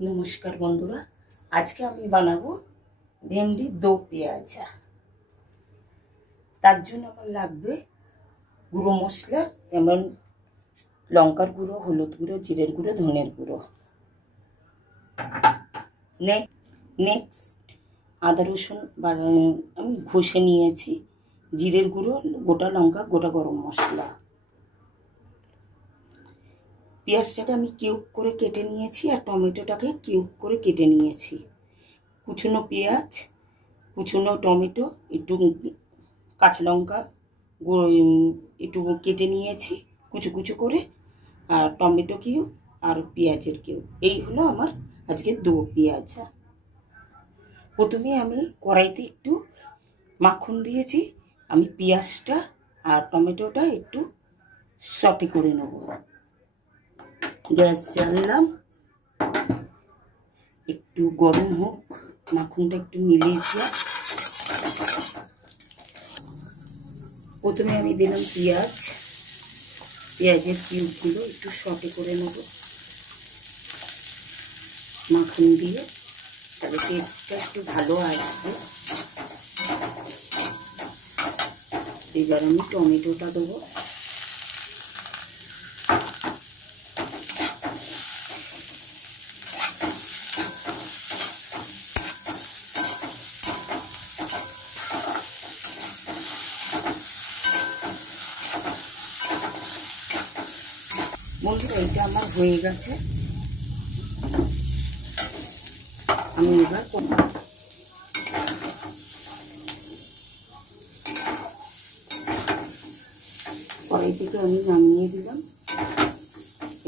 নমস্কার বন্ধুরা, আজকে আমি বানাবো ভেন্ডি দো পেঁয়াজা। তার জন্য আমার লাগবে গুঁড়ো মশলা, যেমন লঙ্কার গুঁড়ো, হলুদ গুঁড়ো, জিরের গুঁড়ো, ধনের গুঁড়ো। নেক্সট আদা রসুন আমি ঘষে নিয়েছি, জিরের গুঁড়ো, গোটা লঙ্কা, গোটা গরম মশলা। পেঁয়াজটাকে আমি কিউব করে কেটে নিয়েছি আর টমেটোটাকে কিউব করে কেটে নিয়েছি। কুচনো পেঁয়াজ, কুচনো টমেটো, একটু কাঁচা লঙ্কা একটু কেটে নিয়েছি কুচু কুচু করে, আর টমেটো কিউব আর পেঁয়াজের কিউব। এই হলো আমার আজকে দো পেঁয়াজা। প্রথমে আমি কড়াইতে একটু মাখন দিয়েছি, আমি পেঁয়াজটা আর টমেটোটা একটু সটে করে নেব। গ্যাস জ্বাললাম, একটু গরম হোক, মাখনটা একটু মিলিয়েছি। প্রথমে আমি দিলাম পেঁয়াজের কিউবগুলো একটু সটে করে নেব মাখন দিয়ে, তাহলে টেস্টটা একটু ভালো আসবে। এবার আমি টমেটোটা দেবো। বন্ধুরা, এটা আমার হয়ে গেছে। আমি এবার কড়াই থেকে আমি নামিয়ে দিলাম।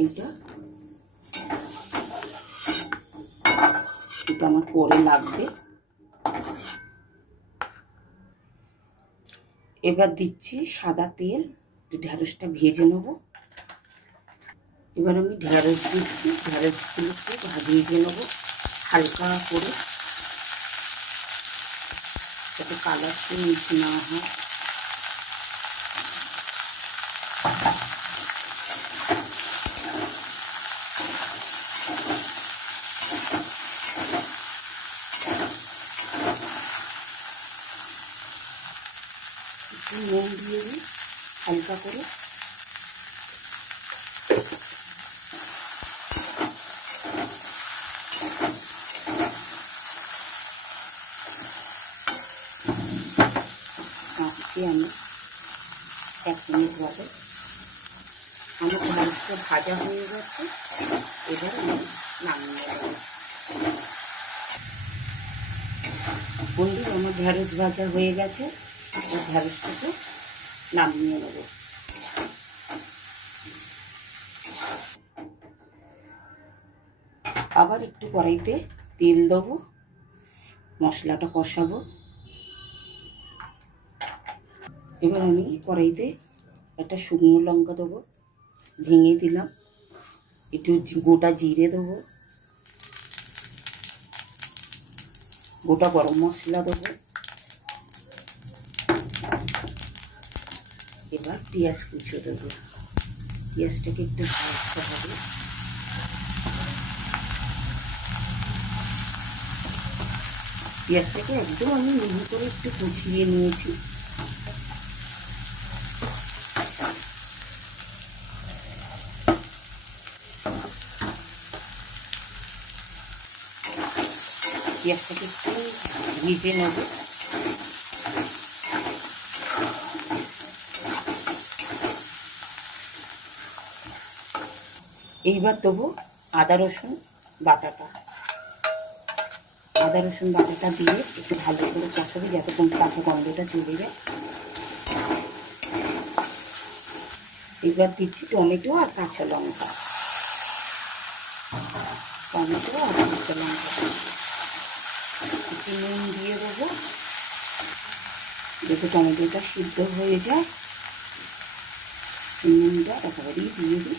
এটা আমার পরে লাগবে। এবার দিচ্ছি সাদা তেল, ঢেঁড়সটা ভেজে নেব। এবার আমি ঢেঁড়স দিচ্ছি, ঢেঁড়সগুলোকে ভেজে নেব হালকা করে, যাতে কালারটা মিশে না হয়। একটু নুন দিয়ে দিই হালকা করে। আমি 1 মিনিট বাদে আমার ঢেঁড়সটা ভাজা হয়ে গেছে। এবার আমি নামিয়ে নেব। বন্ধুরা, আমার ঢেঁড়স ভাজা হয়ে গেছে, ঢেঁড়সটাকে নামিয়ে নেব। আবার একটু কড়াইতে তেল দেবো, মশলাটা কষাবো। এবার আমি কড়াইতে একটা শুকনো লঙ্কা দেবো, ভেঙে দিলাম। একটু গোটা জিরে দেবো, গোটা গরম মশলা দেবো। এবার পেঁয়াজ কুচো দেবো, পেঁয়াজটাকে একটু ভাজতে হবে। পেঁয়াজটাকে একদম আমি মিহি করে একটু কুচিয়ে নিয়েছি। পেঁয়াজটাকে একটু ভেজে নেব। এইবার দেবো আদা রসুন বাটাটা। আদা রসুন বাটাটা দিয়ে একটু ভালো করে কষাবো, যাতে কোন কাঁচা গন্ধটা চলে যায়। এবার দিচ্ছি টমেটো আর কাঁচা লঙ্কা। টমেটো আর কাঁচা লঙ্কা একটু নুন দিয়ে দেবো, যাতে টমেটোটা সিদ্ধ হয়ে যায়। নুনটা একেবারেই দিয়ে দিই,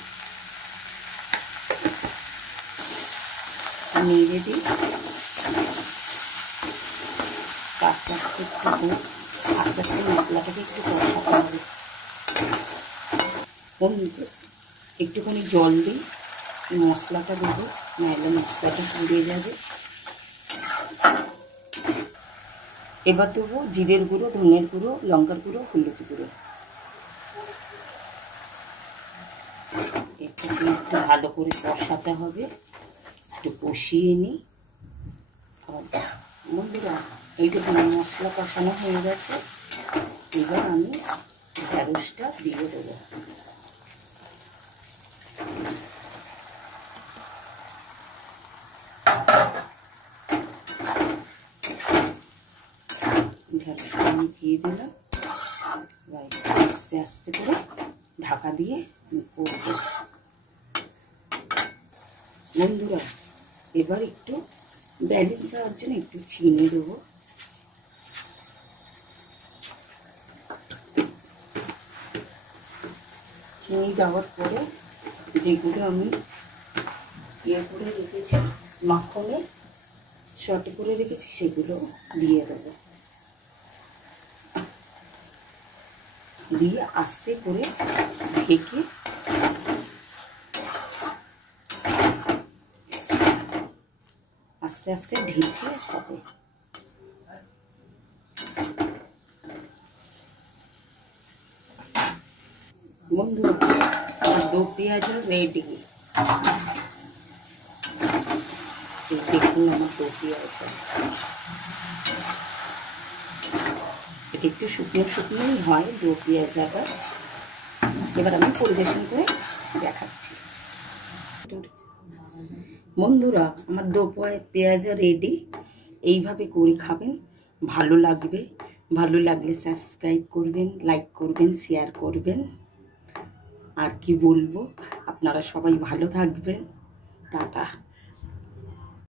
নেড়ে দিই। আস্তে আস্তে মশলাটাকে একটু কষাতে হবে। একটুখানি জল দিই, মশলাটা দেবো, নাহলে মশলাটা পুড়ে যাবে। এবার দেবো জিরের গুঁড়ো, ধনের গুঁড়ো, লঙ্কার গুঁড়ো, হলুদ গুঁড়ো। এটাকে একটু ভালো করে কষাতে হবে, একটু কষিয়ে নিই। বন্ধুরা এইটা মশলা কষানো হয়ে গেছে, এবার আমি ঢেঁড়সটা দিয়ে দেবো। ঢেঁড়সটা আমি দিয়ে দিলাম, আস্তে আস্তে করে ঢাকা দিয়ে করব। বন্ধুরা এবার একটু ব্যালেন্স হওয়ার জন্য একটু চিনি দেবো। চিনি দেওয়ার পরে যেগুলো আমি ইয়ে করে রেখেছি, মাখনে শর্টে করে রেখেছি, সেগুলো দিয়ে দেবো। দিয়ে আস্তে করে ঢেকে আস্তে আস্তে ঢেকে হবে। বন্ধুরা দো পেঁয়াজ রেডি। দেখুন আমার দো পেঁয়াজ, এটা একটু শুকনো শুকনোই হয় দো পেঁয়াজাটা। এবার আমি পরিবেশন করে দেখাচ্ছি। বন্ধুরা আমার দো পেঁয়াজা রেডি। এইভাবে করে খাবেন, ভালো লাগবে। ভালো লাগলে সাবস্ক্রাইব করবেন, লাইক করবেন, শেয়ার করবেন। আর কি বলবো, আপনারা সবাই ভালো থাকবেন। টাটা।